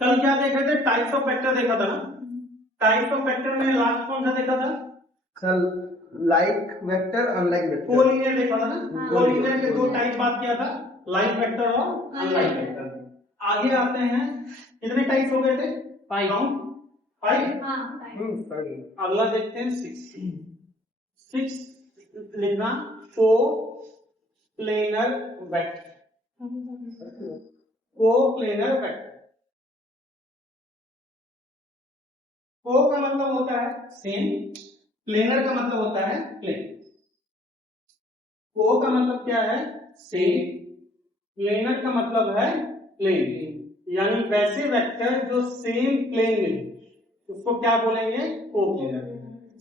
कल क्या देखा था? टाइप्स ऑफ वेक्टर देखा था ना। टाइप्स ऑफ वेक्टर में लास्ट कौन सा देखा था? कल like vector unlike vector collinear देखा था ना। कोलिनियर के दो टाइप बात किया था, लाइक वेक्टर और अनलाइक वेक्टर। आगे आते हैं, कितने टाइप्स हो गए थे? 5। अगला देखते हैं 6 लिखना, को प्लेनर वेक्टर। को प्लेनर वेक्टर, को का मतलब होता है सेम, प्लेनर का मतलब होता है प्लेन। को का मतलब क्या है? सेम। प्लेनर का मतलब है प्लेन, यानी वैसे वेक्टर जो सेम प्लेन में, उसको क्या बोलेंगे? को प्लेनर।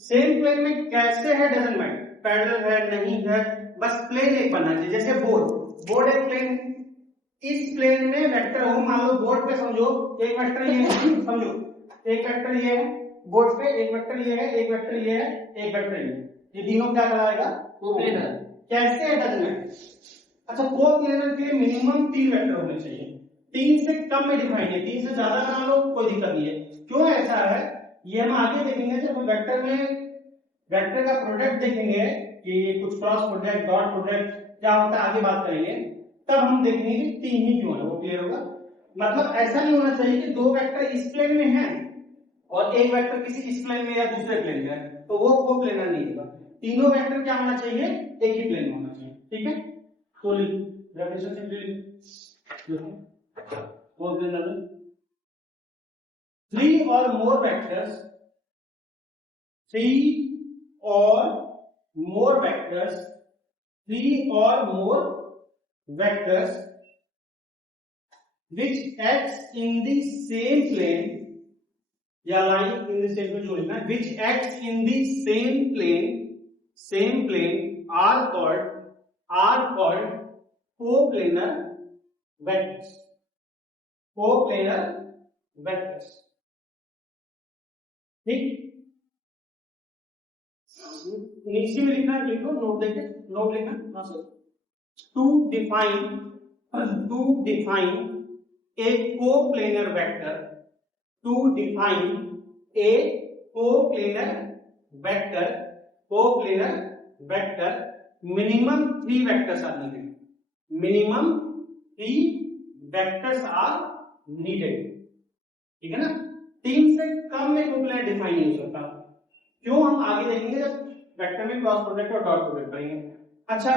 सेम प्लेन में कैसे है डजंट मैटर, पैरेलल है नहीं है, बस प्लेन एक बनना चाहिए। जैसे बोर्ड एक प्लेन है, इस प्लेन में वेक्टर हो, मान लो बोर्ड पे समझो एक वेक्टर ये है, समझो एक वेक्टर ये है बोर्ड पे, एक वेक्टर ये है, एक वेक्टर ये है, एक वेक्टर ये तीनों क्या कहलाएगा? को प्लेनर। कैसे है डजंट मैटर। अच्छा, को प्लेनर के लिए मिनिमम 3 वेक्टर होने चाहिए। 3 से कम में डिफाइन है, 3 से ज्यादा बना लो कोई दिक्कत नहीं है। क्यों ऐसा है ये हम आगे देखेंगे। जब हम वेक्टर में वेक्टर का प्रोडक्ट देखेंगे कि कुछ क्रॉस प्रोडक्ट, डॉट प्रोडक्ट क्या होता है, आगे बात करेंगे, तब हम देखेंगे कि 3 ही क्यों है, वो क्लियर होगा। मतलब ऐसा नहीं होना चाहिए कि 2 वेक्टर इस प्लेन में हैं और एक वेक्टर किसी इस प्लेन में या दूसरे प्लेन में है, तो वो प्लेनर नहीं होगा। तीनों वेक्टर क्या होना चाहिए? एक ही प्लेन में होना चाहिए। ठीक है, तो डेफिनेशन सिंपली वो planar 3 or more vectors, 3 or more vectors, 3 or more vectors which acts in the same plane, या लाइक इन द सेम पे जो लिखना है, which acts in the same plane are called coplanar vectors. Coplanar vectors. ठीक, नीचे में लिखना है, लिखो नोट देके, नोट लिखना। To define a coplanar vector, to define a coplanar vector minimum 3 vectors are needed. Minimum 3 vectors are needed. ठीक है ना, 3 से कम में कोप्लेनर डिफाइन नहीं हो सकता। क्यों, हम आगे देखेंगे जब वेक्टर में क्रॉस प्रोडक्ट और डॉट प्रोडक्ट करेंगे। अच्छा,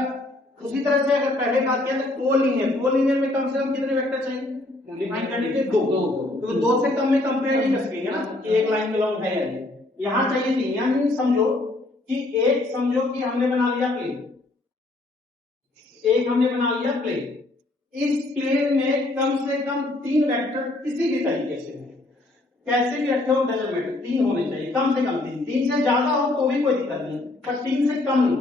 उसी तरह से अगर पहले बात किया तो कोलिनियर में कम से कम कितने वेक्टर चाहिए डिफाइन करने के? 2। तो 2 से कम में कंपेयर नहीं कर सकेंगे ना कि एक लाइन बिलोंग है या नहीं, यहां चाहिए 3। यानी समझो कि कि हमने बना लिया प्लेन, हमने बना लिया प्लेन, इस प्लेन में कम से कम 3 वेक्टर किसी भी तरीके से, कैसे भी रखे हो डजंट मैटर, 3 होने चाहिए, कम से कम 3। 3 से ज्यादा हो तो भी कोई दिक्कत नहीं, पर 3 से कम नहीं।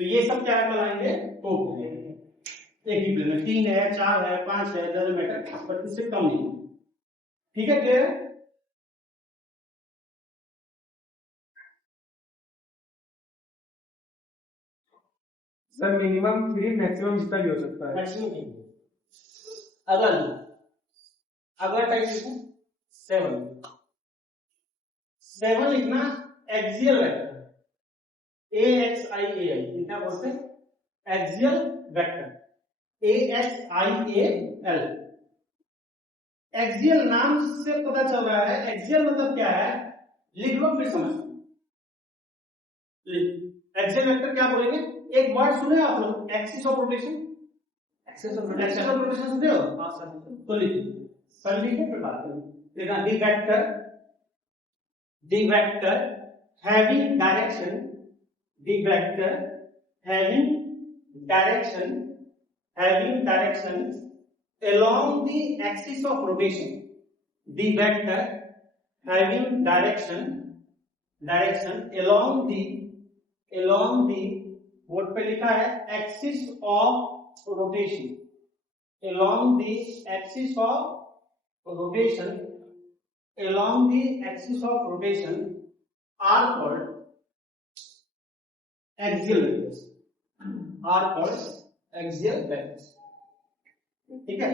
तो ये सब क्या कहलाएंगे? तो एक ही प्लेन में 3 है, 4 है, 5 है, डजंट मैटर, पर इससे कम नहीं। ठीक है, क्लियर? सर मिनिमम 3, मैक्सिमम जितना भी हो सकता है। मैक्सिमम। अगला टाइप लिखो 7 लिखना, एक्सियल वेक्टर, AXIAL, क्या बोलते हैं? Axial vector, AXIAL। एक्सियल नाम से पता चल रहा है, एक्सियल मतलब क्या है, लिख लो फिर समझ। एक्सियल वेक्टर क्या बोलेंगे? एक वर्ड सुने आप लोग, axis of rotation. Axis of rotation सुने हो? हाँ सर। तो लिखो, पहले लिखो फिर बात करें। देखना, the vector having direction, the vector having direction along the axis of rotation, the vector having direction along the board पे लिखा है axis of rotation, along the axis of rotation are called axial vectors, ठीक है।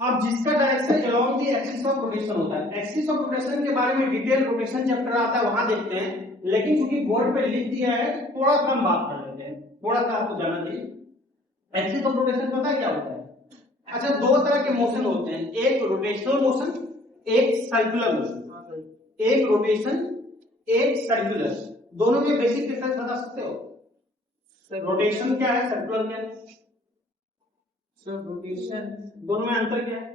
अब जिसका direction along the axis of rotation होता है, axis of rotation के बारे में डिटेल रोटेशन चैप्टर आता है, वहां देखते हैं, लेकिन चूंकि बोर्ड पे लिख दिया है तो थोड़ा कम बात कर लेते हैं, थोड़ा सा आपको जानना चाहिए। एक्सिस ऑफ रोटेशन पता है क्या होता है? अच्छा, दो तरह के मोशन होते हैं, एक रोटेशनल मोशन, एक सर्कुलर मोशन। एक रोटेशन, एक सर्कुलर, दोनों में बेसिक डिफरेंस बता सकते हो? रोटेशन क्या है, सर्कुलर क्या है? सर रोटेशन, दोनों में अंतर क्या है?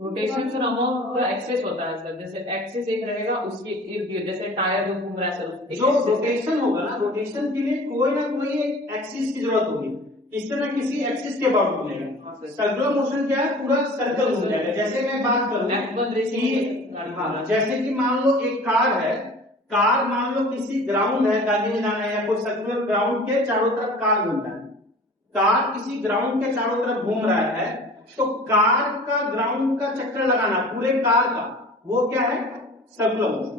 रोटेशन सर अमोंग पूरा एक्सेस होता है सर, जैसे एक्सेस एक रहेगा उसके इर्द गिर्द, जैसे टायर जो घूम रहा है सर, जो रोटेशन होगा ना, रोटेशन के लिए कोई ना कोई एक एक्सिस की जरूरत होगी, किसी ना किसी एक्सिस के अबाउट घूमेगा। सर्कुलर मोशन क्या है, पूरा सर्कल घूम जाएगा। जैसे मैं बात करूं, जैसे कि मान लो एक कार है, कार मान लो किसी ग्राउंड है, गाड़ी में जाना है या कोई सर्कुलर ग्राउंड के चारों तरफ कार घूमता है, कार किसी ग्राउंड के चारों तरफ घूम रहा है, तो कार का ग्राउंड का चक्कर लगाना पूरे कार का, वो क्या है, सर्कुलर मोशन।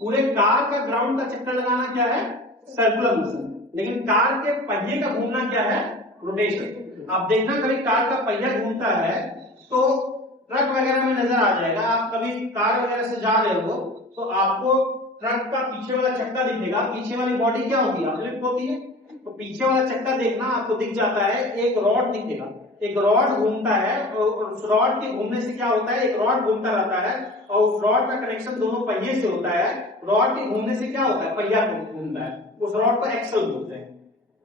पूरे कार का ग्राउंड का चक्कर लगाना क्या है, सर्कुलर मोशन। लेकिन कार के पहिए का घूमना क्या है, रोटेशन। आप देखना कभी कार का पहिया घूमता है तो ट्रक वगैरह में नजर आ जाएगा, आप कभी कार वगैरह से जा रहे हो तो आपको ट्रक का पीछे वाला चक्का दिखेगा, पीछे वाली बॉडी क्या होती है, अपलिफ्ट होती है, तो पीछे वाला चक्का देखना आपको दिख जाता है, एक रॉड दिखेगा, एक रॉड घूमता है, और उस रॉड के घूमने से क्या होता है, एक रॉड घूमता रहता है और उस रॉड का कनेक्शन दोनों पहिए से होता है, रॉड के घूमने से क्या होता है, पहिया घूमता है, उस रॉड को एक्सल बोलते हैं,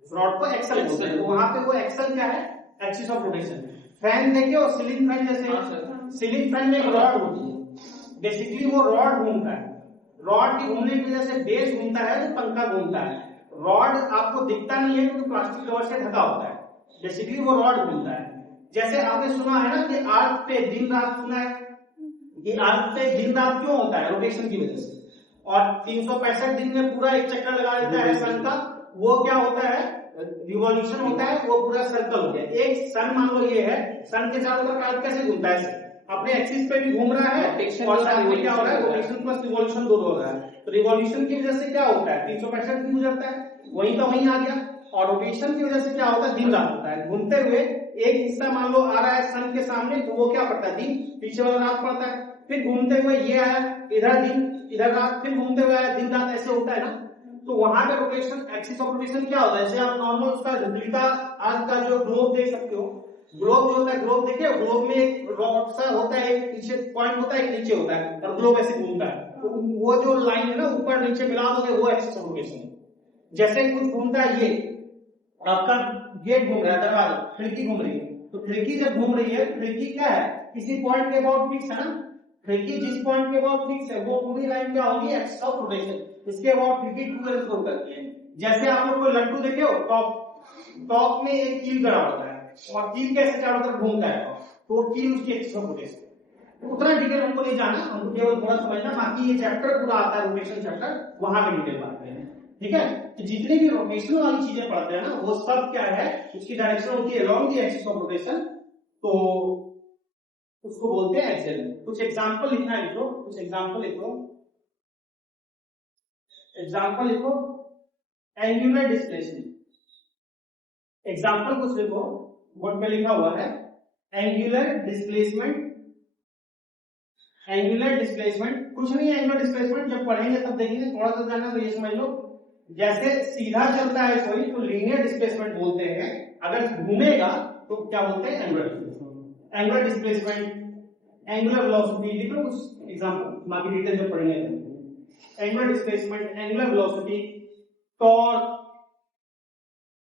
उस रॉड को एक्सल बोलते हैं। तो वहां पे वो एक्सल क्या है, एक्सिस ऑफ रोटेशन। फैन देखिए और सीलिंग फैन, जैसे सीलिंग फैन में एक रॉड होती है, बेसिकली वो रॉड घूमता है, रॉड के घूमने की वजह से बेस घूमता है तो पंखा घूमता है। रॉड आपको दिखता नहीं है क्योंकि प्लास्टिक कवर से ढका होता है, बेसिकली वो रॉड घूमता है। जैसे आपने सुना है ना कि अर्थ पे दिन रात, सुना है कि अर्थ पे दिन रात क्यों होता है, रोटेशन की वजह से, और 365 दिन में पूरा एक चक्कर लगा देता है सन का, वो क्या होता है, रिवॉल्यूशन होता है, वो पूरा सर्कल हो गया। एक सन मान लो ये है, सन के चारों तरफ अर्थ कैसे घूमता है, अपने एक्सिस पे भी घूम रहा है और साथ में क्या हो रहा है, रोटेशन प्लस रिवॉल्यूशन दोनों हो रहा है। तो रिवॉल्यूशन की वजह से क्या होता है, 365 दिन हो जाता है, वहीं का वहीं आ गया, और रोटेशन की वजह से क्या होता है, दिन रात होता है। घूमते हुए एक हिस्सा मान लो आ रहा है सन के सामने, तो वो क्या पड़ता है, दिन, पीछे वाला रात पड़ता है। फिर घूमते हुए ये आया, इधर दिन इधर रात, फिर घूमते हुए आया दिन रात, ऐसे होता है ना। तो वहां का रोटेशन, एक्सिस ऑफ रोटेशन क्या होता है, जैसे आप नॉर्मल उसका पृथ्वी का आज का जो ग्लोब देख सकते हो, ग्लोब जो होता है, ग्लोब देखिए, ग्लोब में एक रॉड सा होता है, एक पीछे पॉइंट होता है, एक नीचे होता है, और ग्लोब ऐसे घूमता है, तो वो जो लाइन है ना ऊपर नीचे मिला दोगे, वो एक्सिस ऑफ रोटेशन है। जैसे कुछ घूमता है, ये आपका गेट घूम रहा है, दरवाजा, खिड़की घूम रही है, तो खिड़की जब घूम रही है, खिड़की क्या है, किसी पॉइंट के अबाउट फिक्स है ना, खिड़की जिस पॉइंट के अबाउट फिक्स है वो पूरी लाइन क्या होगी, एक्सिस ऑफ रोटेशन, इसके अबाउट खिड़की टू फ्लो करती है। जैसे आप लोग कोई लड्डू देखे हो, टॉप में एक कील गड़ा होता है और कील कैसे चारों तरफ घूमता है, तो कील उसकी एक्सिस ऑफ रोटेशन। उतना डिटेल हमको नहीं जाना, हमको केवल थोड़ा समझना, बाकी ये चैप्टर पूरा आता है, रोटेशन चैप्टर, वहां पे डिटेल बात करेंगे, ठीक है। तो जितनी भी रोटेशन वाली चीजें पढ़ते हैं ना, वो सब क्या है, उसकी डायरेक्शन होती है along the axis of rotation, तो उसको बोलते हैं एक्सेल। कुछ एग्जांपल लिखना है, लिखो कुछ एग्जांपल लिखो, एग्जांपल लिखो, एंगुलर डिस्प्लेसमेंट, एग्जांपल कुछ लिखो, बोर्ड पे लिखा हुआ है एंगुलर डिस्प्लेसमेंट। एंगुलर डिस्प्लेसमेंट कुछ नहीं है, एंगुलर डिस्प्लेसमेंट जब पढ़ेंगे तब देखेंगे, थोड़ा सा जानना तो ये समझ लो, जैसे सीधा चलता है कोई तो लीनियर डिस्प्लेसमेंट बोलते हैं, अगर घूमेगा तो क्या बोलते हैं, angular displacement. Angular displacement, angular velocity, लिखो कुछ एग्जांपल, बाकी डिटेल जब पढ़ेंगे। Angular displacement, angular velocity, torque,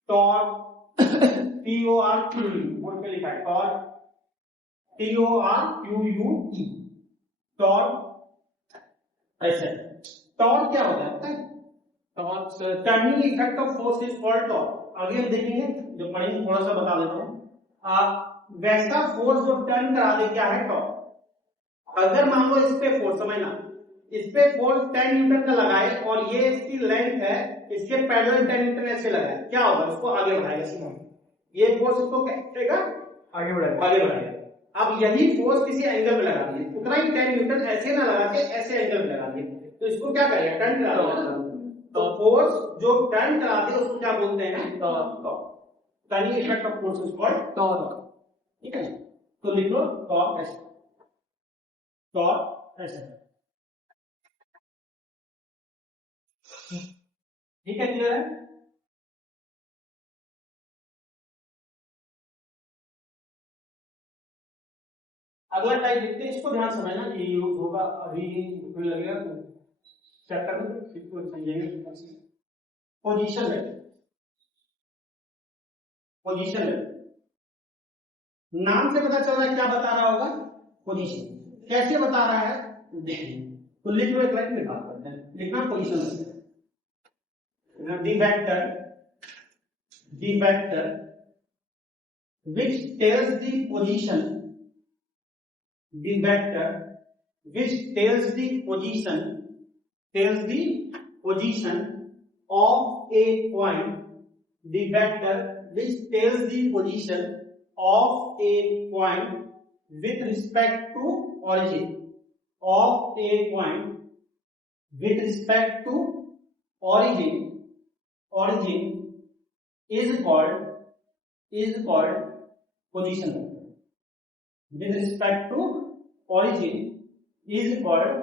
torque TORQE, board पे लिखा है टॉर्क, TORQUE, टॉर्क। ऐसे टॉर्क क्या होता है, torque turning effect of force is called torque. आगे हम देखेंगे, जो पढ़ेंगे थोड़ा सा बता देता हूं, वैसा फोर्स जो टर्न करा दे क्या है, टॉर्क। अगर मान लो इस पे फोर्स, समझना, इस पे फोर्स 10 न्यूटन का लगाए और ये इसकी लेंथ है, इसके पैरेलल 10 न्यूटन ऐसे लगाए, क्या होगा, उसको आगे बढ़ाएगा सीधा, ये फोर्स इसको क्या करेगा, आगे बढ़ाएगा। अब यही फोर्स किसी एंगल पे लगा दिए, उतना ही 10 न्यूटन ऐसे ना लगा के ऐसे एंगल पे लगा दिए, तो इसको क्या करेगा, टर्न करा देगा। तो फोर्स जो टर्न करा दे उसको क्या बोलते हैं, torque. Turning effect of force is called torque, ठीक है। तो लिख लो टॉप ऐसे, टॉप ऐसे। ठीक है, क्लियर है? अगला टाइप देखते हैं, इसको ध्यान समझना कि यूज होगा, अभी लगेगा चैप्टर में इसको समझेंगे। पोजीशन है, पोजीशन है, नाम से पता चल रहा है क्या बता रहा होगा, पोजीशन। कैसे बता रहा है देखिए, तो लिख लो, एक लाइन में बात करते हैं, लिखना position. The vector which tells the position, the vector which tells the position of a point, the vector which tells the position of a point with respect to origin, of a point with respect to origin is called position vector. With respect to origin is called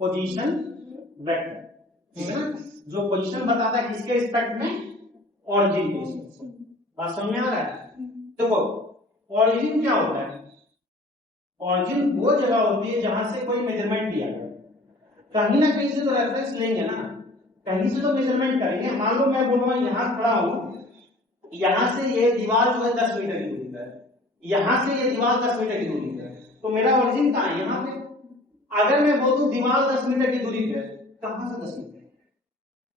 position vector. ठीक है ना? जो position बताता है किसके respect में, origin के। बात समझ में आ रहा है? देखो ऑरिजिन क्या होता है, ऑरिजिन वो जगह होती है जहां से कोई मेजरमेंट लिया गया, कहीं ना कहीं से तो रेफरेंस लेंगे ना, कहीं से तो मेजरमेंट करेंगे। मान लो मैं बोलूंगा यहां खड़ा हूं, यहां से ये दीवार जो है 10 मीटर की दूरी पर, यहां से ये दीवार 10 मीटर की दूरी पर, तो मेरा ऑरिजिन कहां है, यहां पे। अगर मैं बोलूं दीवार 10 मीटर की दूरी पे, कहां से 10 मीटर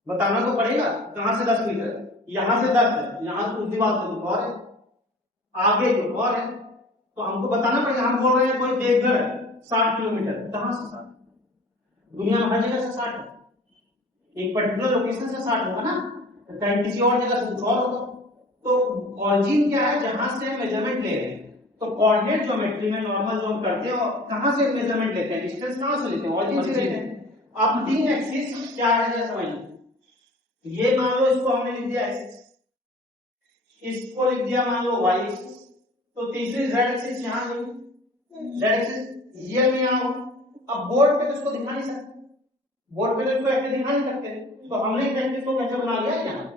बताना तो पड़ेगा, कहां से 10 मीटर, यहां से 10 है, यहां तो दीवार से कुछ और है, आगे कुछ और है, तो हमको बताना पड़ेगा। हम बोल रहे हैं कोई देवघर है 60 किलोमीटर, कहां से 60, दुनिया में हर जगह से 60 है, एक पर्टिकुलर लोकेशन से 60 होगा ना, कहीं किसी और जगह से कुछ और होगा। तो ऑरिजिन क्या है, जहां से हम मेजरमेंट ले रहे हैं। तो कोऑर्डिनेट ज्योमेट्री में नॉर्मल जो हम करते हैं, कहां से मेजरमेंट लेते हैं, डिस्टेंस कहां से लेते हैं, ऑरिजिन से लेते हैं। अब तीन एक्सिस क्या है जरा समझिए, ये मान लो इसको हमने लिख दिया एक्सिस, इसको लिख दिया मान लो वाई एक्सिस, तो तीसरी जेड एक्सिस यहां गई, जेड एक्सिस ये में यहां हो। अब बोर्ड पे तो इसको दिखा नहीं सकते, बोर्ड पे तो इसको ऐसे दिखा नहीं सकते, तो हमने एक्सिस को कैसे बना लिया यहां,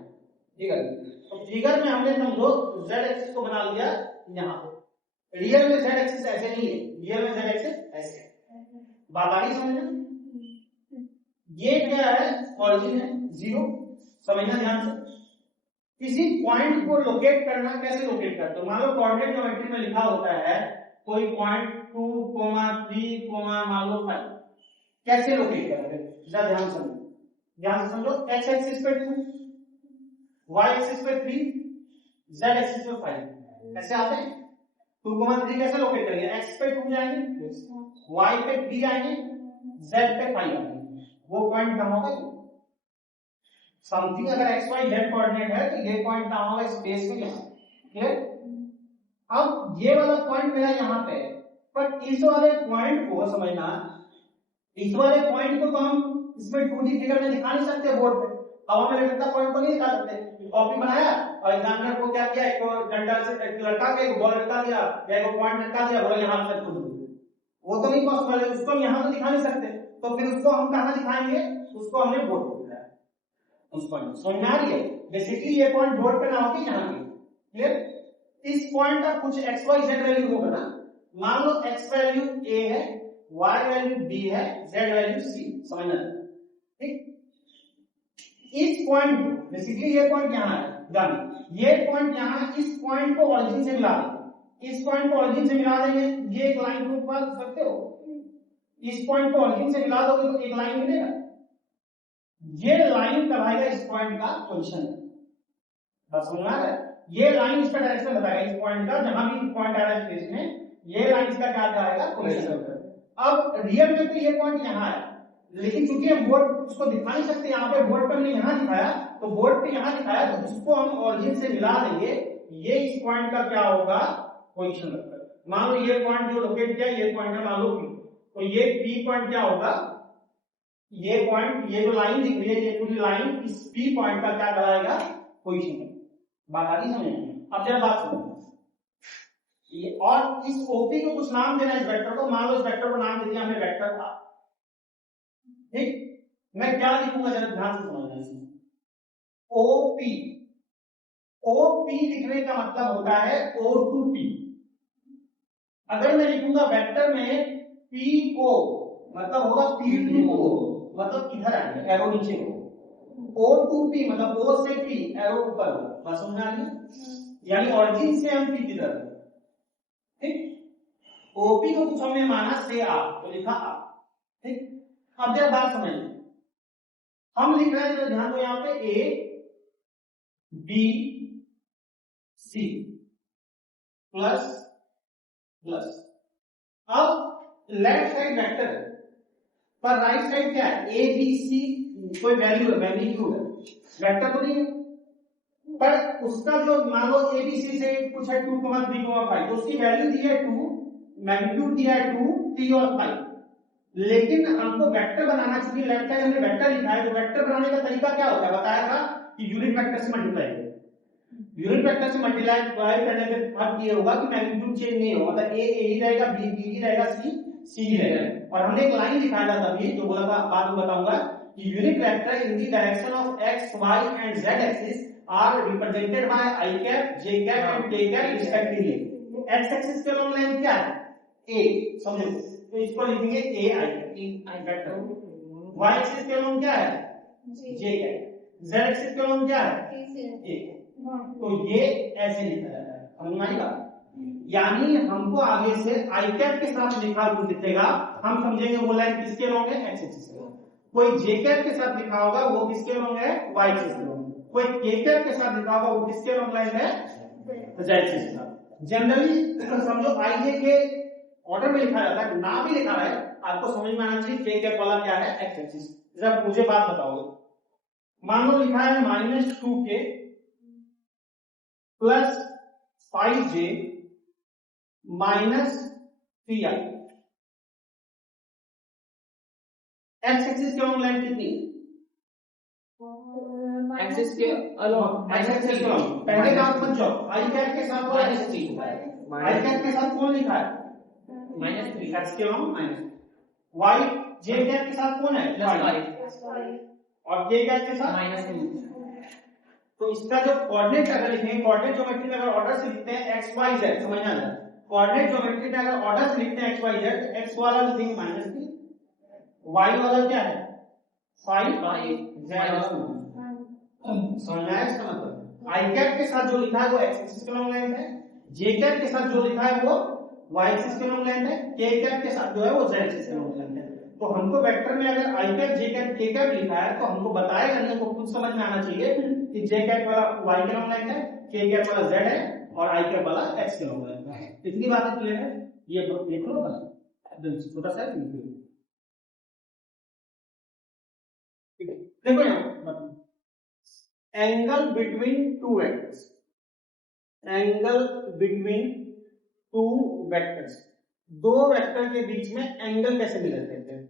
ठीक है। तो फिगर में हमने समझो जेड एक्सिस को बना लिया यहां पे, रियल में जेड एक्सिस ऐसे नहीं है, रियल में जेड एक्सिस ऐसे है। बात आ रही समझना, ये क्या है, ऑरिजिन है 0, समझना ध्यान से। किसी पॉइंट को लोकेट करना, कैसे लोकेट करते हो, मान लो कोऑर्डिनेट ज्योमेट्री में लिखा होता है कोई पॉइंट 2, 3, मान लो 5, कैसे लोकेट करोगे, जरा ध्यान समझो, ध्यान से समझो। एक्स एक्सिस पे 2, वाई एक्सिस पे 3, जेड एक्सिस पे 5, ऐसे आते हैं। 2, 3 कैसे लोकेट करेंगे, एक्स पे 2 जाएंगे, वाई पे 3 आएंगे, जेड पे 5 आएंगे, वो पॉइंट कहां होगा, समथिंग अगर एक्स वाई जेड कोऑर्डिनेट है तो ये पॉइंट कहां होगा, स्पेस में यहाँ, क्लियर। अब ये वाला पॉइंट मेरा यहाँ पे है, पर इस वाले पॉइंट को समझना, इस वाले पॉइंट को तो हम इसमें 2D फिगर में दिखा नहीं सकते बोर्ड पे, हवा में लटकता पॉइंट को नहीं दिखा सकते। कॉपी बनाया और एग्जामिनर को क्या किया, एक डंडा से एक लटका के एक बॉल लटका दिया या एक पॉइंट लटका दिया, बोला यहाँ से वो तो नहीं पॉसिबल है, उसको हम यहाँ तो दिखा नहीं सकते, तो फिर उसको हम कहाँ दिखाएंगे, उसको हमने बोर्ड पे दिखाया, उस पॉइंट समझ में आ रही है। बेसिकली ये पॉइंट बोर्ड पे ना होगी यहाँ पे, क्लियर। इस पॉइंट का कुछ एक्स वाई जेड वैल्यू होगा ना, मान लो एक्स वैल्यू ए है, वाई वैल्यू बी है, जेड वैल्यू सी, समझना ठीक। इस पॉइंट को बेसिकली ये पॉइंट यहाँ है, जानिए ये पॉइंट यहाँ, इस पॉइंट को ऑरिजिन से मिला देंगे, इस पॉइंट को ऑरिजिन से मिला देंगे, ये एक लाइन को ऊपर सकते हो, इस पॉइंट को ऑरिजिन से मिला दोगे तो एक लाइन मिलेगा, ये लाइन कहलाएगा इस पॉइंट का पोजीशन। बस समझ में आ रहा है, ये लाइन इसका डायरेक्शन बताएगा, इस पॉइंट का जहां भी पॉइंट आ रहा है स्पेस में, ये लाइन इसका क्या कहलाएगा, पोजीशन। अब रियल में तो ये पॉइंट यहाँ है, लेकिन चूंकि हम बोर्ड उसको दिखा नहीं सकते, यहाँ पे बोर्ड पे हमने यहाँ दिखाया, तो बोर्ड पे यहाँ दिखाया, तो इसको हम ऑरिजिन से मिला देंगे, ये इस पॉइंट का क्या होगा, पोजीशन लगता। मान लो ये पॉइंट जो लोकेट किया, ये पॉइंट है मान लो P, तो ये P पॉइंट क्या होगा, ये पॉइंट, ये जो लाइन दिख रही है, ये पूरी लाइन इस P पॉइंट का क्या कहलाएगा, पोजीशन। बात आ रही समझ में। अब जरा बात सुनो, और इस ओपी को कुछ नाम देना है इस वेक्टर को, मान लो इस वेक्टर को नाम दे दिया हमने वेक्टर आ। ठीक, मैं क्या लिखूंगा जरा ध्यान से समझना इसमें। ओपी, ओपी लिखने का मतलब होता है ओ टू पी। अगर मैं लिखूंगा वेक्टर में पी ओ मतलब होगा पी टू ओ, मतलब इधर आएगा एरो नीचे को। ओ टू पी मतलब ओ से पी एरो ऊपर हो, बस समझ आ गया। यानी ऑरिजिन से हम पी की तरफ। ठीक, ओपी को कुछ हमने माना से आप तो लिखा आप। ठीक, अब जरा बात समझिए, हम लिख रहे हैं तो ध्यान दो यहां पे A B C plus plus. अब लेफ्ट साइड वेक्टर है पर राइट साइड क्या है, ए बी सी कोई वैल्यू है, वैल्यू है, वेक्टर तो नहीं है। पर उसका जो मान लो ए बी सी से कुछ है 2, 3, 5 तो उसकी वैल्यू दी है 2, मैग्नीट्यूड दिया है 2, 3 और 5। लेकिन हमको वेक्टर बनाना, चूंकि लेफ्ट साइड हमने वेक्टर लिखा है तो वेक्टर बनाने का तरीका क्या होता है बताया था कि यूनिट वेक्टर से मल्टीप्लाई करो। यूनिट वेक्टर से मल्टीप्लाई करने के बाद ये होगा कि मैग्नीट्यूड चेंज नहीं होगा, मतलब ए ही रहेगा, बी ही रहेगा, सी ही रहेगा। और हमने एक लाइन लिखाया था तभी जो बोला था, बाद में बताऊंगा कि unit vector in the direction of X Y and Z axis are represented by I cap, J cap and K cap respectively. X axis के लॉन्ग लाइन क्या है ए, समझो तो इसको लिखेंगे A I vector. Y axis के long क्या है जे कैप, जेड एक्सिस के लॉन्ग क्या है ए। तो ये ऐसे लिखा जाता है, समझ आई बात। यानी हमको आगे से आई कैप के साथ लिखा दिखेगा, हम समझेंगे वो लाइन किसके लॉन्ग है एक्स एक्सिस के लॉन्ग। कोई जे कैप के साथ लिखा होगा वो किसके लॉन्ग है वाई एक्सिस के लॉन्ग। कोई के कैप के साथ लिखा होगा वो किसके लॉन्ग लाइन है जेड एक्सिस के साथ। जनरली समझो आई जे के ऑर्डर में लिखा जाता है, ना भी लिखा है आपको समझ में आना चाहिए के कैप वाला क्या है एक्स एक्सिस। जब मुझे बात बताओगे, मान लो लिखा है -2k plus 5j minus 3i। X axis के लॉन्ग लाइन कितनी, एक्सिस के अलॉन्ग एक्स एक्सिस के लॉन्ग पहले काम मत जाओ, आई कैप के साथ -3 आई कैप के साथ कौन लिखा है -3 एक्स के लॉन्ग माइनस, वाई जे कैप के साथ कौन है +5 और के कैप के साथ -2। तो इसका जो कोऑर्डिनेट अगर लिखेंगे, कोऑर्डिनेट ज्योमेट्री में अगर ऑर्डर से लिखते हैं एक्स वाई जेड, समझ आ जाए। कोऑर्डिनेट ज्योमेट्री में अगर ऑर्डर से लिखते हैं एक्स वाई जेड, एक्स वाला लिखेंगे -3, वाई वाला क्या है 5, जेड वाला 2। समझ में आया इसका मतलब। आई कैप के साथ जो लिखा है वो एक्स एक्सिस के लॉन्ग लाइन है, जे कैप के साथ जो लिखा है वो वाई एक्सिस के लॉन्ग लाइन है, के कैप के साथ जो है वो जेड एक्सिस के लॉन्ग लाइन है। तो हमको वेक्टर में अगर आई कैप जे कैप के कैप लिखा है तो हमको बताएगा नहीं, हमको खुद समझ में आना चाहिए कि जे कैप वाला वाई के लॉन्ग लाइन है, के कैप वाला जेड है और आई कैप वाला एक्स के लॉन्ग लाइन है। इतनी बातें क्लियर है, ये लिख लो बस, छोटा सा देखो यहाँ angle between two vectors, angle between two vectors, दो वेक्टर के बीच में एंगल कैसे मेजर करते हैं।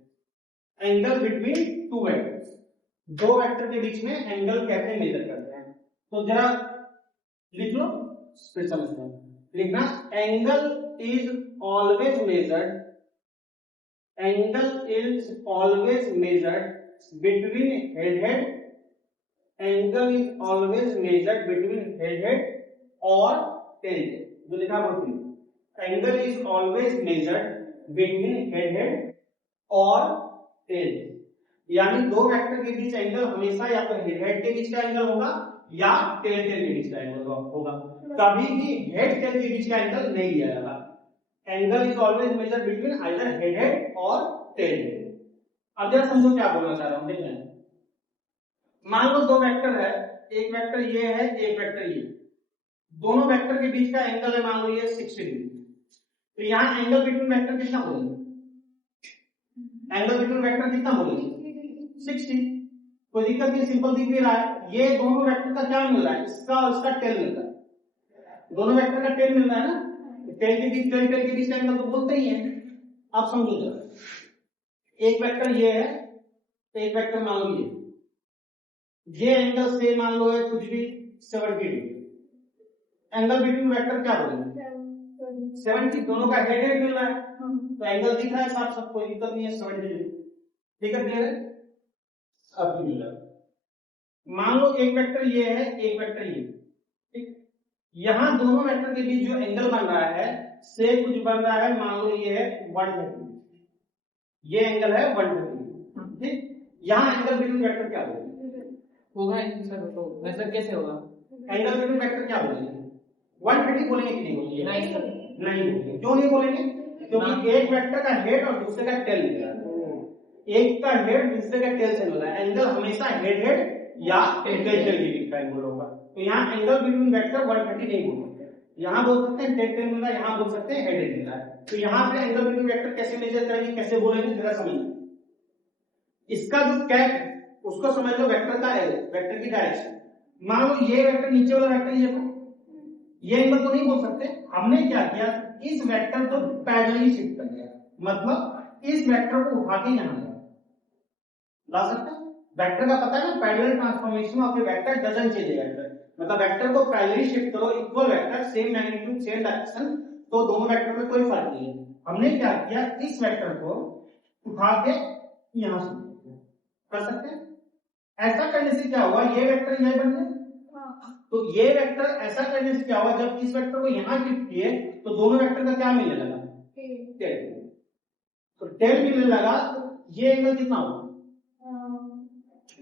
एंगल बिटवीन टू वेक्टर्स, दो वेक्टर के बीच में एंगल कैसे मेजर करते हैं। तो जरा लिख लो फिर समझते हैं। लिखना angle is always measured, angle is always measured between head, angle is always measured between head or tail। जो लिखा बोल angle is always measured between head और टेल। यानी दो वेक्टर के बीच एंगल हमेशा या तो हेड के बीच का एंगल होगा या टेल के बीच का एंगल होगा, कभी भी हेड टेल के बीच का एंगल नहीं दिया जाता। Angle is always measured between either head और टेल। अब जरा समझो क्या बोलना चाह रहा हूं, देखें मान लो दो वेक्टर है, एक वेक्टर ये है एक वेक्टर ये, दोनों वेक्टर के बीच का एंगल है मान लो ये 60 डिग्री। तो यहाँ एंगल बिटवीन वेक्टर कितना बोलेंगे, एंगल बिटवीन वेक्टर कितना बोलेंगे 60। कोई दिक्कत नहीं, सिंपल दिख भी रहा है। ये दोनों वेक्टर का क्या मिल रहा है, इसका और इसका टेल मिल रहा है, दोनों वेक्टर का टेल मिल रहा है ना, टेल के बीच का एंगल तो बोलते ही है। अब समझो जरा, एक वेक्टर ये है, एक वेक्टर मान लो ये एंगल से मान लो है कुछ भी 70 डिग्री। एंगल बिटवीन वेक्टर क्या बोलेंगे 70 दोनों का हेड हेड मिल रहा है, तो एंगल दिख रहा है साफ साफ, कोई दिक्कत नहीं है 70 डिग्री। ठीक है, क्लियर है? अब मिल रहा है। मान लो एक वेक्टर ये है, एक वेक्टर ये, ठीक। यहां दोनों वेक्टर के बीच जो एंगल बन रहा है से कुछ बन रहा है, मान लो ये है 130, ये एंगल है 130, ठीक। यहाँ एंगल बिटवीन वेक्टर क्या होगा सर? तो वैसे कैसे होगा? एंगल बिटवीन वेक्टर क्या बोलेंगे? 130 बोलेंगे कि नहीं बोलेंगे? नहीं सर, नहीं बोलेंगे। क्यों नहीं बोलेंगे? क्योंकि एक वेक्टर का हेड और दूसरे का टेल मिल रहा है, एक का हेड दूसरे का टेल से मिल रहा है। एंगल हमेशा हेड हेड या टेल टेल के बीच का एंगल होगा। तो यहाँ एंगल बिटवीन वेक्टर 130 नहीं बोल सकते, यहाँ बोल सकते हैं टेल टेल मिल रहा है, यहाँ बोल सकते हैं हेड हेड मिल रहा है। तो यहाँ पे एंगल बिटवीन वेक्टर कैसे मेजर करेंगे, कैसे बोलेंगे, जरा समझिए। इसका जो कैप है उसको समझ लो वेक्टर का एल, वेक्टर की डायरेक्शन। मान लो ये वेक्टर नीचे वाला वेक्टर ये एंगल तो नहीं बोल सकते, हमने क्या किया, इस वेक्टर को पैरेलली शिफ्ट कर दिया, मतलब इस वेक्टर को उठा के यहां ला सकते हैं। वेक्टर का पता है ना, parallel transformation of A vector doesn't change vector, मतलब वेक्टर को पैरेलली शिफ्ट करो, equal vector, same magnitude, same direction, तो दोनों वेक्टर में कोई फर्क नहीं है। हमने क्या किया, इस वेक्टर को उठा के यहां से कर सकते हैं। ऐसा करने से क्या हुआ, ये वेक्टर यह बन गया, तो ये वेक्टर ऐसा करने से क्या हुआ, जब इस वेक्टर को यहां शिफ्ट किए तो दोनों वेक्टर का क्या मिलने लगा, टेल। तो टेल मिलने लगा, तो ये एंगल कितना होगा,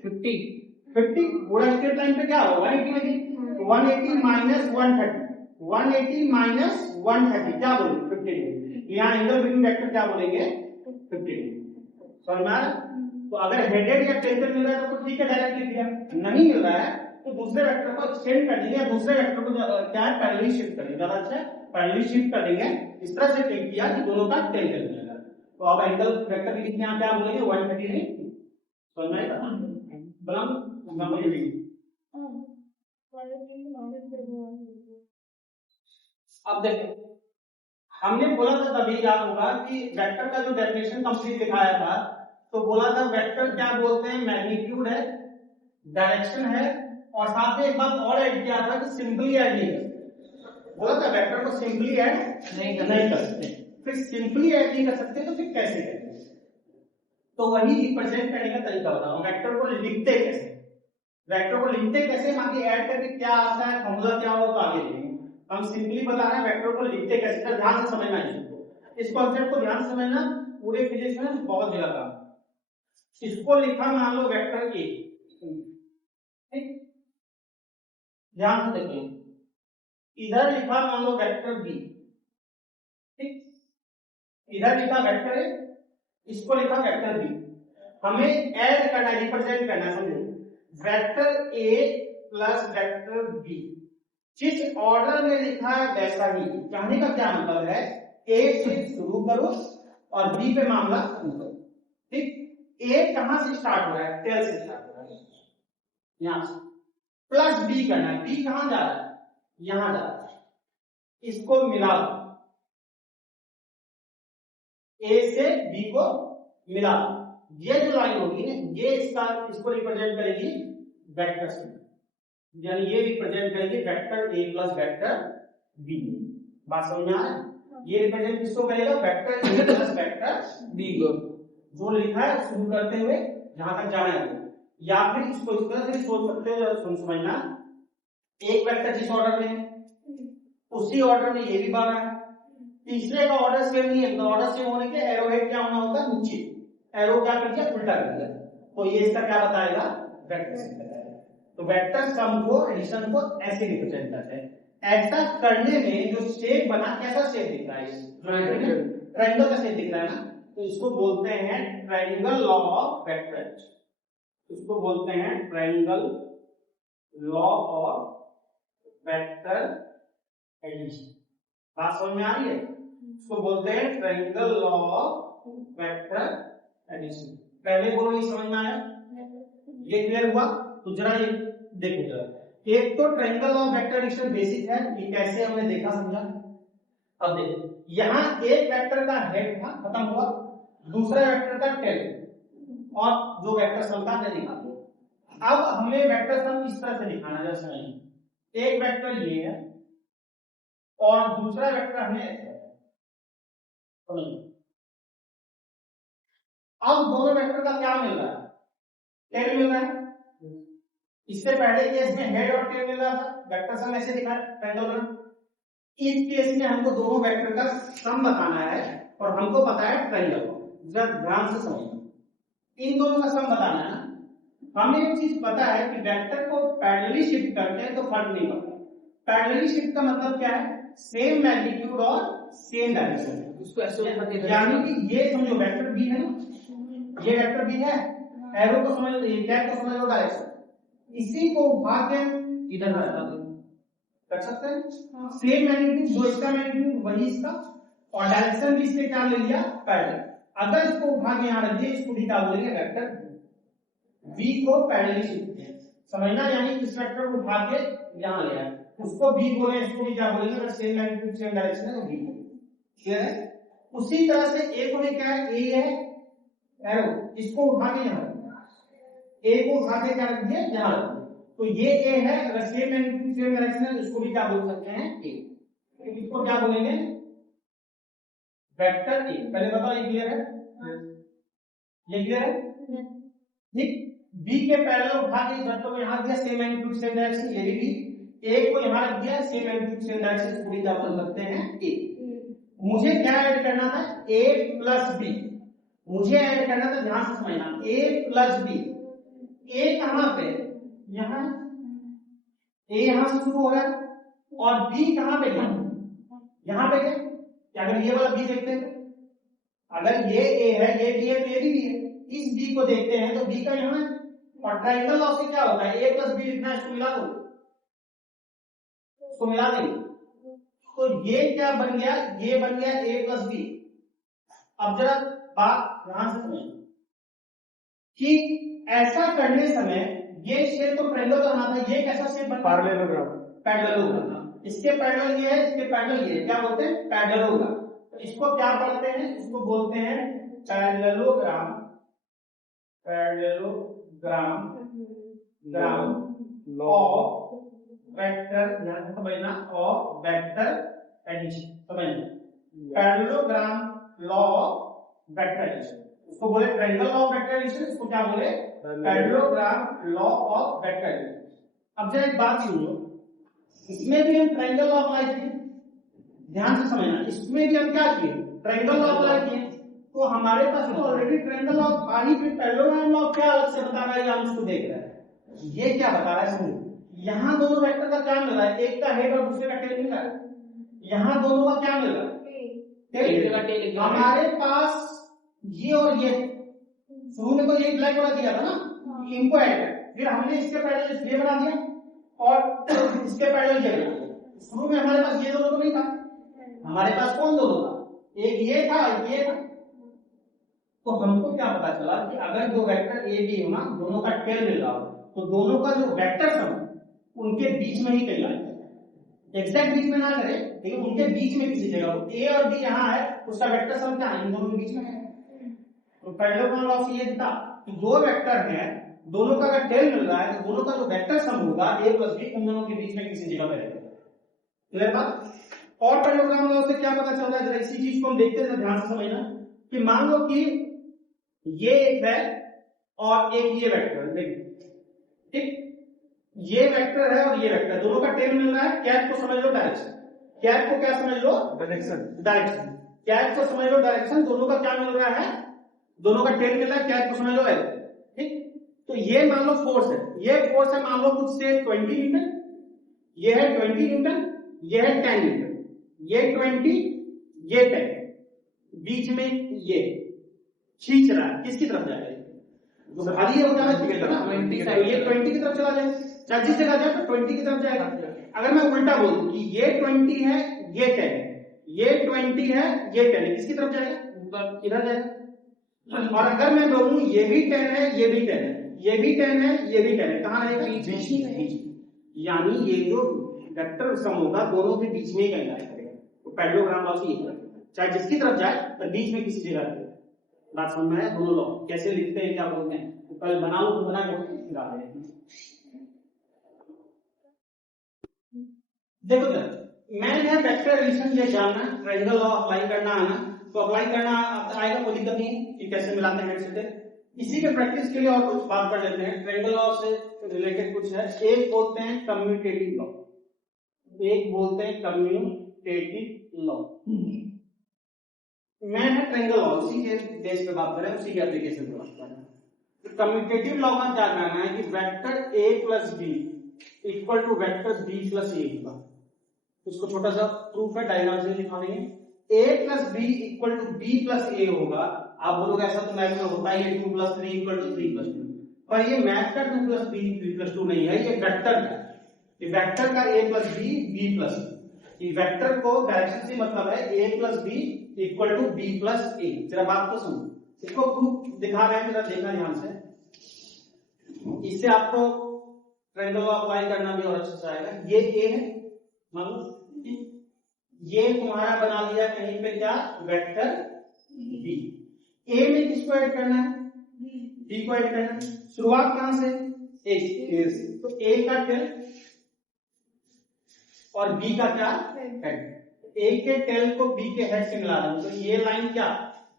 50 पूरा स्ट्रेट लाइन पे क्या होगा, 180 माइनस 130, 180 माइनस 130 क्या बोलेंगे, 50। यहाँ एंगल बिटवीन वेक्टर क्या बोलेंगे, 50। समझ में आ रहा है? तो अगर हेडेड या टेल मिल रहा है तो ठीक है, डायरेक्ट लिख दिया। नहीं मिल रहा है तो दूसरे वेक्टर को एक्सटेंड कर देंगे, दूसरे वेक्टर को क्या है, पैरेलली शिफ्ट कर देंगे, ज्यादा अच्छा पैरेलली शिफ्ट कर देंगे। इस तरह से टेक किया कि दोनों का टेल टेल मिलेगा। तो अब एंगल वेक्टर के लिए यहां क्या बोलेंगे, 130 नहीं, समझ में आएगा, बलम समझ लीजिए। अब देखो, हमने बोला था तभी याद होगा कि वेक्टर का जो डेफिनेशन कंप्लीट दिखाया था, तो बोला था वेक्टर क्या बोलते हैं, मैग्नीट्यूड है, डायरेक्शन है, और साथ में एक बात और ऐड किया था कि सिंपली ऐड नहीं कर सकते। बोला था वेक्टर को सिंपली ऐड नहीं कर सकते। फिर सिंपली ऐड नहीं कर सकते तो फिर कैसे करेंगे, तो वही रिप्रेजेंट करने का तरीका बताऊं। वेक्टर को लिखते कैसे, वेक्टर को लिखते कैसे, बाकी ऐड करके क्या आता है, फॉर्मूला क्या होगा तो आगे देखेंगे। हम सिंपली बता रहे हैं वेक्टर को लिखते कैसे, तो ध्यान से समझना है इस कॉन्सेप्ट को, ध्यान से समझना। पूरे फिजिक्स में बहुत जगह का इसको लिखा, मान लो वेक्टर ए, ठीक, ध्यान से देखिए, इधर लिखा मान लो वेक्टर बी, ठीक, इधर लिखा वेक्टर ए, इसको लिखा वेक्टर बी। हमें ऐड करना है, रिप्रेजेंट करना है, समझो, vector A plus vector B, जिस ऑर्डर में लिखा है वैसा ही। कहने का क्या मतलब है, ए से शुरू करो और बी पे मामला खत्म करो, ठीक। ए कहां से स्टार्ट हो रहा है, टेल से स्टार्ट हो रहा है, यहां से, प्लस बी करना है, बी कहां जा रहा है, यहां जा रहा है, इसको मिला दो, ए से बी को मिला दो। ये जो लाइन होगी ना, ये इसको रिप्रेजेंट करेगी वेक्टर से, यानी ये रिप्रेजेंट करेगी vector A plus vector B. बात समझ में आ रहा है? ये रिप्रेजेंट किसको करेगा, vector A plus vector B को, जो लिखा है शुरू करते हुए जहां तक जाना है वो। या फिर इसको इस तरह से सोच सकते हो, समझना, एक वेक्टर जिस ऑर्डर में है उसी ऑर्डर में ये भी बन रहा है, तीसरे का ऑर्डर सेम नहीं है, तो ऑर्डर सेम होने के एरो हेड क्या होना होता है, नीचे, एरो क्या कर दिया, उल्टा कर दिया, तो ये इसका क्या बताएगा, वेक्टर सम बताएगा। तो वेक्टर सम को, एडिशन को ऐसे रिप्रेजेंट करते हैं। ऐसा करने में जो शेप बना, कैसा शेप दिख रहा है, ट्रायंगल का शेप दिख रहा है ना, तो इसको बोलते हैं ट्रायंगल लॉ ऑफ वेक्टर, इसको बोलते हैं triangle law of vector addition. बात समझ में आ रही है? इसको बोलते हैं triangle law of vector addition. पहले बोलो, ये समझ में आया, ये क्लियर हुआ? तो जरा ये देखो जरा, एक तो triangle law of vector addition basic है, ये कैसे हमने देखा समझा। अब देखो, यहां एक वेक्टर का हेड था, खत्म हुआ, दूसरा वेक्टर का टेल, और जो वेक्टर सम था हमने दिखा दिया। अब हमें वेक्टर सम इस तरह से दिखाना है, जैसे एक वेक्टर ये है और दूसरा वेक्टर हमें अब दोनों वेक्टर का क्या मिल रहा है? टेल मिल रहा है। इससे पहले केस में हेड और टेल मिल रहा था, वेक्टर सम ऐसे दिखा ट्रायंगल। इस केस में हमको दोनों वेक्टर का सम बताना है और हमको पता है ट्रायंगल। जरा ध्यान से समझना, इन दोनों का सम बताना है। हमें एक चीज पता है कि वेक्टर को पैरेलली शिफ्ट करते हैं तो फर्क नहीं पड़ता। पैरेलली शिफ्ट का मतलब क्या है? सेम मैग्नीट्यूड और सेम डायरेक्शन। उसको ऐसे यानी कि ये समझो वेक्टर बी है ना, ये वेक्टर बी है, एरो को समझ लो, कैप को समझ लो डायरेक्शन, इसी को भाग के इधर रख सकते हैं। सेम मैग्नीट्यूड, जो इसका मैग्नीट्यूड वही इसका, और डायरेक्शन भी इससे क्या ले लिया? पैरेलल। अगर इसको उठा के यहाँ रख दिए, इसको भी क्या बोलेंगे? वेक्टर v को पैरेलली शिफ्ट किया, समझना। यानी इस वेक्टर को उठा के यहाँ ले आए, उसको v बोले, इसको भी क्या बोलेंगे? अगर सेम मैग्नीट्यूड सेम डायरेक्शन है तो v। क्लियर है? उसी तरह से एक में क्या है? a है एरो, इसको उठा के यहाँ a को उठा के क्या रख दिया? यहाँ रख दिया। तो ये a है, अगर सेम मैग्नीट्यूड सेम डायरेक्शन है तो इसको भी क्या बोल सकते हैं? a। तो इसको क्या बोलेंगे? Vector a। पहले बताओ ये क्लियर है? ये क्लियर है? ठीक। b के पैरेलल उठा के इस वेक्टर को यहाँ दिया, सेम मैग्नीट्यूड सेम डायरेक्शन, ये भी a को यहाँ रख दिया, सेम मैग्नीट्यूड सेम डायरेक्शन, इसको भी क्या बोल सकते हैं? a। मुझे क्या ऐड करना था? a plus b। मुझे ऐड करना था, ध्यान से समझना, a प्लस b। a कहां पे? यहाँ। a यहां से शुरू हो रहा है और b कहां पे गया? यहां पे गया। क्या अगर ये वाला b देखते हैं, अगर ये a है, ये b है, तो ये भी b है। इस b को देखते हैं तो b का यहाँ है, और ट्रायंगल लॉ से क्या होता है? a प्लस b लिखना है, इसको मिला दो, इसको मिला देंगे तो ये क्या बन गया? ये बन गया a प्लस b। अब जरा बात ध्यान से समझना कि ऐसा करने समय ये शेप तो ट्रायंगल का बना था, ये कैसा शेप बना? पैरेललोग्राम। पैरेललोग्राम। इसके पैरेलल ये है, इसके पैरेलल ये है, क्या बोलते हैं? पैरेललोग्राम। तो इसको क्या पढ़ते हैं? इसको बोलते हैं parallelogram. Parallelogram gram of vector, ध्यान से समझना, ऑफ वेक्टर एडिशन। समझना, parallelogram law of vector addition, उसको बोले triangle law of vector addition, इसको क्या बोले? Parallelogram law of vector addition. अब जरा एक बात सुनो, इसमें भी हम ट्रायंगल लॉ अप्लाई किए, ध्यान से समझना, इसमें भी हम क्या किए? ट्रायंगल लॉ अप्लाई किए। तो हमारे पास तो ऑलरेडी ट्रायंगल लॉ आ ही, फिर पैरेललोग्राम लॉ क्या अलग से बता रहा है? हम इसको देख रहे हैं, ये क्या बता रहा है? समझो, यहाँ दोनों वेक्टर का क्या मिल रहा है? एक का हेड और दूसरे का टेल मिल रहा है। यहाँ दोनों का क्या मिल रहा है? टेल। हमारे पास ये और ये, शुरू में तो ये ब्लैक वाला दिया था ना, इनको ऐड कर, फिर हमने इसके पैरेलल ये बना दिया और इसके पैरेलल ये बना दिया। शुरू में हमारे पास ये दोनों तो नहीं था, हमारे पास कौन दोनों था? एक ये था, एक ये था। तो हमको क्या पता चला कि अगर दो वेक्टर ए बी होना, दोनों का टेल मिल रहा हो, तो दोनों का जो वेक्टर सम उनके बीच में ही कहीं आएगा। एग्जैक्ट बीच में ना करे, लेकिन उनके बीच में किसी जगह, ए और बी यहाँ है, उसका वेक्टर सम क्या है? इन दोनों के बीच में है। तो पैरेललोग्राम लॉ से ये था कि दो वेक्टर हैं, दोनों का अगर टेल मिल रहा है तो दोनों का जो वेक्टर सम होगा a प्लस b, उन दोनों के बीच में किसी जगह पे रहेगा। क्लियर बात? और पैरेललोग्राम लॉ से क्या पता चल रहा है? जरा इसी चीज को हम देखते हैं, ध्यान से समझना कि मान लो कि ये एक है और एक ये वेक्टर, देखिए, ठीक, ये वेक्टर है और ये वेक्टर, दोनों का टेल मिल रहा है। कैप को समझ लो डायरेक्शन, कैप को क्या समझ लो? डायरेक्शन। डायरेक्शन, कैप को समझ लो डायरेक्शन, दोनों का क्या मिल रहा है? दोनों का टेल मिल रहा है, कैप को समझ लो एल। ठीक, तो ये मान लो फोर्स है, ये फोर्स है मान लो कुछ से 20 न्यूटन, ये है 20 न्यूटन, ये है 10 न्यूटन, ये 20, ये 10, बीच में ये खींच रहा है, किसकी तरफ जाएगा? जो भारी है वो ज्यादा खींचेगा ना, तो ये 20 की तरफ चला जाए, चाहे जिस जगह जाए तो 20 की तरफ जाएगा। अगर मैं उल्टा बोल दूं कि ये 20 है, ये 10 है, ये 20 है, ये 10 है, किसकी तरफ जाएगा? इधर जाएगा। और अगर मैं बोलूं ये भी 10 है, ये भी 10 है, ये भी 10 है, ये भी 10 है, कहां रहेगा? बीच में। यानी ये जो वेक्टर सम होगा दोनों के बीच में ही कहीं जाएगा। तो पैरेललोग्राम लॉ से ये चाहे जिसकी तरफ जाए तो बीच में किसी जगह पे। बात समझ में आया? दोनों लॉ कैसे लिखते हैं, क्या बोलते हैं? तो कल बनाओ तो बना के सिखा रहे हैं। देखो जरा, मैंने है वेक्टर एडिशन ये जानना, ट्रायंगल लॉ अप्लाई करना आना, तो अप्लाई करना आएगा, कोई दिक्कत नहीं है कि कैसे मिलाते हैं हेड से। इसी के प्रैक्टिस के लिए और कुछ बात कर लेते हैं, ट्रायंगल लॉ से रिलेटेड कुछ है। एक बोलते हैं कम्यूटेटिव लॉ, एक बोलते हैं कम्यूटेटिव लॉ। मैं है ट्रायंगल लॉ, उसी के बेस पे बात करें, उसी के एप्लीकेशन पे बात करें। तो कम्यूटेटिव लॉ का क्या कहना है कि vector a plus B equal to vector b plus A होगा। इसको छोटा सा प्रूफ है, डायग्राम से लिखा नहीं है। a plus B equal to b plus A होगा। आप बोलोगे ऐसा तो मैथ में होता ही है, 2 प्लस 3 इक्वल टू 3 प्लस 2, पर ये मैथ का 2 प्लस 3 प्लस 2 नहीं है, ये वेक्टर का। ये वेक्टर का a plus B b plus A, vector को डायरेक्शन से मतलब है a plus B equal to b plus A. जरा बात को सुनो, इसको प्रूफ दिखा रहे हैं, जरा देखना ध्यान से, इससे आपको ट्रायंगल लॉ अप्लाई करना भी और अच्छा आएगा। ये a है, मान लो ये तुम्हारा बना लिया कहीं पे क्या, वेक्टर b। a में किसको ऐड करना है, b को ऐड करना है। शुरुआत कहां से, a से, तो a का टेल और b का क्या हेड। a के टेल को b के हेड से मिला रहा हूं, तो ये लाइन क्या,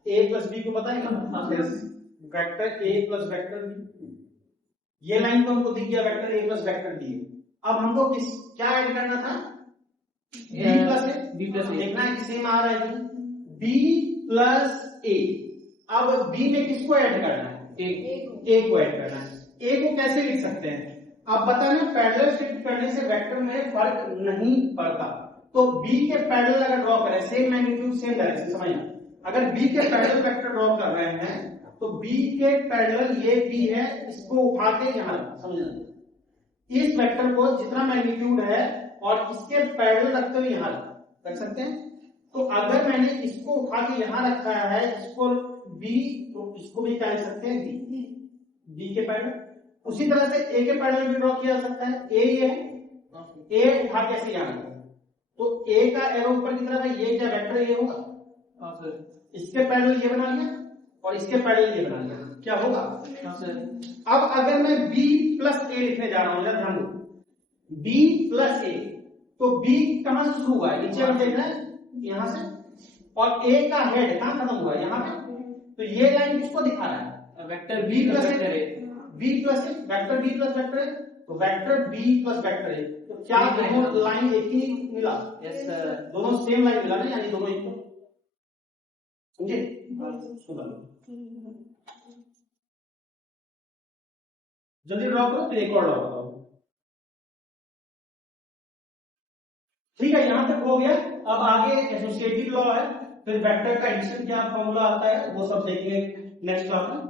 a प्लस b को पता है ना, vector a plus vector b। ये लाइन तो हमको दिख गया, vector a plus vector b। अब हमको किस क्या ऐड करना था, b प्लस ए। देखना है कि सेम आ रहा है, b प्लस a। अब b में किसको ऐड करना है, a को ऐड करना है। a को कैसे लिख सकते हैं, आप पता है पैरेलल शिफ्ट करने से वेक्टर में फर्क नहीं पड़ता। तो b के पैरेलल अगर ड्रॉ करें, सेम मैग्नीट्यूड सेम डायरेक्शन, समझना, अगर b के पैरेलल वेक्टर ड्रॉ कर रहे हैं तो b के पैरेलल ये b है, इसको उठा के यहां समझना, इस वेक्टर को जितना मैग्नीट्यूड है और इसके पैरेलल रखते हुए यहां रख सकते हैं। तो अगर मैंने इसको उठा के यहां रखा है, इसको b, तो इसको भी क्या लिख सकते हैं, b के पैरेलल। उसी तरह से a के पैरेलल भी ड्रॉ किया जा सकता है, a ये है, a उठा के ऐसे यहां, तो a का एरो ऊपर की तरफ है, ये क्या वेक्टर ये होगा, इसके पैरेलल ये बना लिया और इसके पैरेलल ये बना लिया, क्या होगा। अब अगर मैं b प्लस a लिखने जा रहा हूं, ध्यान दो, b प्लस a, तो b कहां से शुरू हुआ है, नीचे हम देख रहे हैं यहां से, और a का हेड कहां खत्म हुआ है, यहां पे। तो ये लाइन किसको दिखा रहा है, vector b plus a, b plus a, vector b plus vector a, तो vector b plus vector a। तो क्या दोनों लाइन एक ही मिला, यस सर, दोनों सेम लाइन मिला ना, यानी दोनों इक्वल, समझे। जल्दी ड्रॉ करो, फिर एक और ड्रॉ करो। ठीक है, यहां तक हो गया। अब आगे एसोसिएटिव लॉ है, फिर वेक्टर का एडिशन क्या फॉर्मूला आता है, वो सब देखेंगे नेक्स्ट क्लास में।